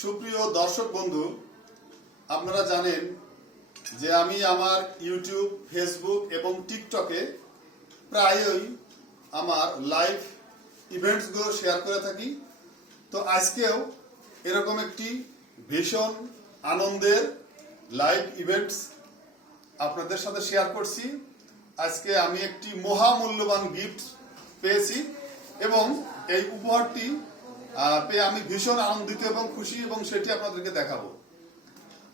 সুপ্রিয় দর্শক বন্ধু, আপনারা জানেন যে আমি আমার ইউটিউব, ফেসবুক এবং টিকটকে প্রায়ই আমার লাইভ ইভেন্টসগুলো শেয়ার করে থাকি। তো আজকেও এরকম একটি ভীষণ আনন্দের লাইভ ইভেন্টস আপনাদের সাথে শেয়ার করছি। আজকে আমি একটি মহামূল্যবান গিফট পেয়েছি এবং এই উপহারটি পেয়ে আমি ভীষণ আনন্দিত এবং খুশি এবং সেটি আপনাদেরকে দেখাবো।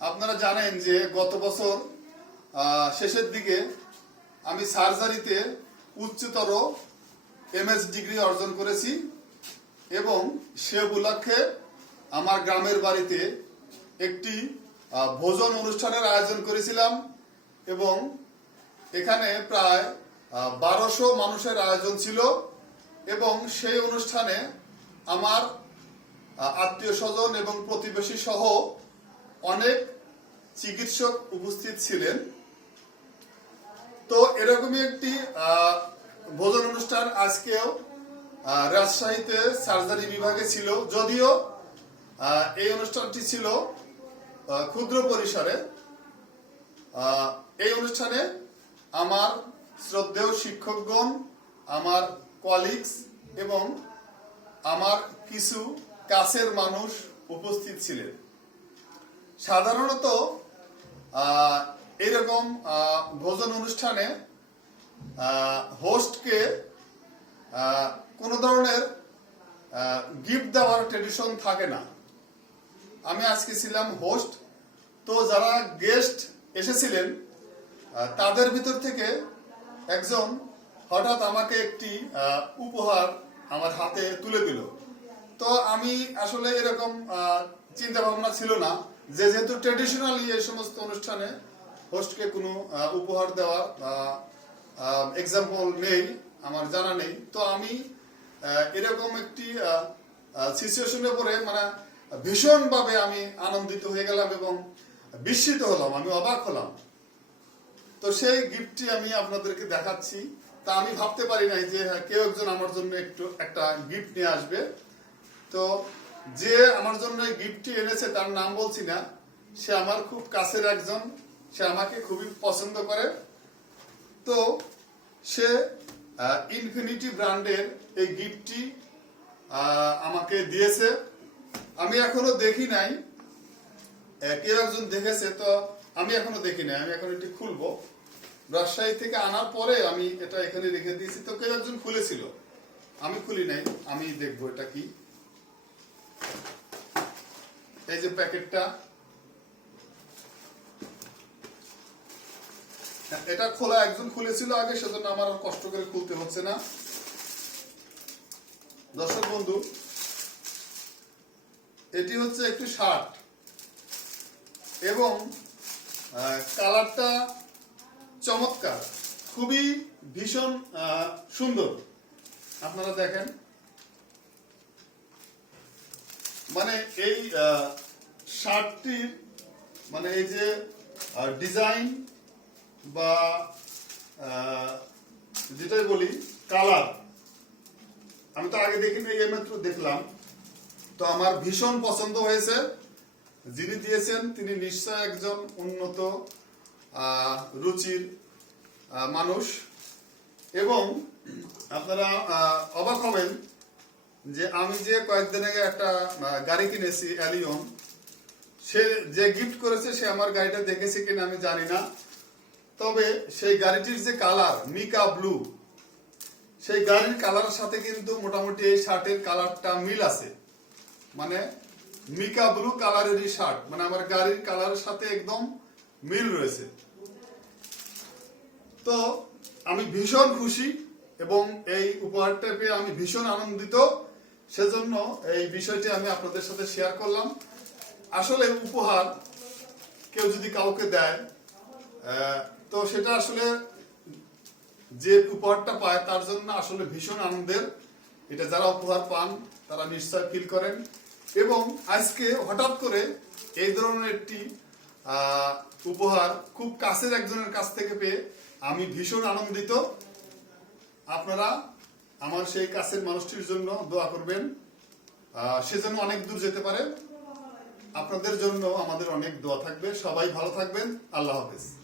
আপনারা জানেন যে গত বছর শেষের দিকে আমি সার্জারিতে উচ্চতর এমএস ডিগ্রি অর্জন করেছি এবং সে উপলক্ষে আমার গ্রামের বাড়িতে একটি ভোজন অনুষ্ঠানের আয়োজন করেছিলাম এবং এখানে প্রায় বারোশো মানুষের আয়োজন ছিল এবং সেই অনুষ্ঠানে আমার আত্মীয় স্বজন এবং প্রতিবেশী সহ অনেক চিকিৎসক উপস্থিত ছিলেন। তো এরকমই একটি ভোজন অনুষ্ঠান আজকেও রাজশাহীতে সার্জারি বিভাগে ছিল। যদিও এই অনুষ্ঠানটি ছিল ক্ষুদ্র পরিসরে। এই অনুষ্ঠানে আমার শ্রদ্ধেয় শিক্ষকগণ, আমার কলিগস এবং আমার কিছু কাছের মানুষ উপস্থিত ছিলেন। সাধারণত এরকম ভোজন অনুষ্ঠানে হোস্টকে কোনো ধরনের গিফট দেওয়ার ট্রেডিশন থাকে না। আমি আজকে ছিলাম হোস্ট। তো যারা গেস্ট এসেছিলেন তাদের ভিতর থেকে একজন হঠাৎ আমাকে একটি উপহার আমার হাতে তুলে দিল। তো আমি আসলে এরকম চিন্তা ভাবনা ছিল না যে যেহেতু ট্রেডিশনালি এই সমস্ত অনুষ্ঠানে হোস্টকে কোনো উপহার দেওয়ার এক্সাম্পল নেই, আমার জানা নেই। তো আমি এরকম একটি সিচুয়েশনে পড়ে মানে ভীষণভাবে আমি আনন্দিত হয়ে গেলাম এবং বিস্মিত হলাম, আমি অবাক হলাম। তো সেই গিফটটি আমি আপনাদেরকে দেখাচ্ছি। তা আমি ভাবতে পারি নাই যে হ্যাঁ, কেউ একজন আমার জন্য একটু একটা গিফট নিয়ে আসবে। তো যে আমার জন্য গিফটটি এনেছে তার নাম বলছি না। সে আমার খুব কাছের একজন। সে আমাকে খুবই পছন্দ করে। তো সে ইনফিনিটি ব্র্যান্ডের এই গিফটটি আমাকে দিয়েছে। আমি এখনও দেখি নাই। কেউ একজন দেখেছে তো আমি এখনও দেখি নাই। আমি এখন এটি খুলবো। রাজশাহী থেকে আনার পরে আমি এটা এখানে রেখে দিয়েছি। তো কেউ একজন খুলেছিল। আমি খুলি নাই, আমি দেখব এটা কি। এই যে প্যাকেটটা। এটা খোলা, একজন খুলেছিল আগে, সেজন্য আমার আর কষ্ট করে খুলতে হচ্ছে না। দর্শক বন্ধু, এটি হচ্ছে একটি শার্ট। এবং কালারটা চমৎকার। খুবই ভীষণ সুন্দর। আপনারা দেখেন। মানে এই শার্টটির মানে এই যে ডিজাইন বা যেটাই বলি, কালার। আমি তো আগে দেখিনি, এই মাত্র দেখলাম। তো আমার ভীষণ পছন্দ হয়েছে। যিনি দিয়েছেন, তিনি নিশ্চয় একজন উন্নত রুচির মানুষ। এবং আপনারা অবাক হবেন যে আমি যে কয়েকদিন আগে একটা গাড়ি কিনেছি অ্যালিয়ন সে যে গিফট করেছে, সে আমার গাড়িটা দেখেছে কিনা আমি জানি না। তবে সেই গাড়িটির যে কালার মিকা ব্লু সেই গাড়ির কালারের সাথে কিন্তু মোটামুটি এই শার্টের কালারটা মিল আছে। মানে মিকা ব্লু কালারেরই শার্ট মানে আমার গাড়ির কালারের সাথে একদম মিল রয়েছে। তো আমি ভীষণ খুশি এবং এই উপহারটা পেয়ে আমি ভীষণ আনন্দিত। সেজন্য এই বিষয়টি আমি আপনাদের সাথে শেয়ার করলাম। আসলে উপহার কেউ যদি কাউকে দেয় তো সেটা আসলে যে উপহারটা পায় তার জন্য আসলে ভীষণ আনন্দের। এটা যারা উপহার পান, তারা নিশ্চয় ফিল করেন। এবং আজকে হঠাৎ করে এই ধরনের একটি উপহার খুব কাছের একজনের কাছ থেকে পেয়ে আমি ভীষণ আনন্দিত। আপনারা আমার সেই কাছের মানুষটির জন্য দোয়া করবেন। সে যেন অনেক দূর যেতে পারে। আপনাদের জন্য আমাদের অনেক দোয়া থাকবে। সবাই ভালো থাকবেন। আল্লাহ হাফেজ।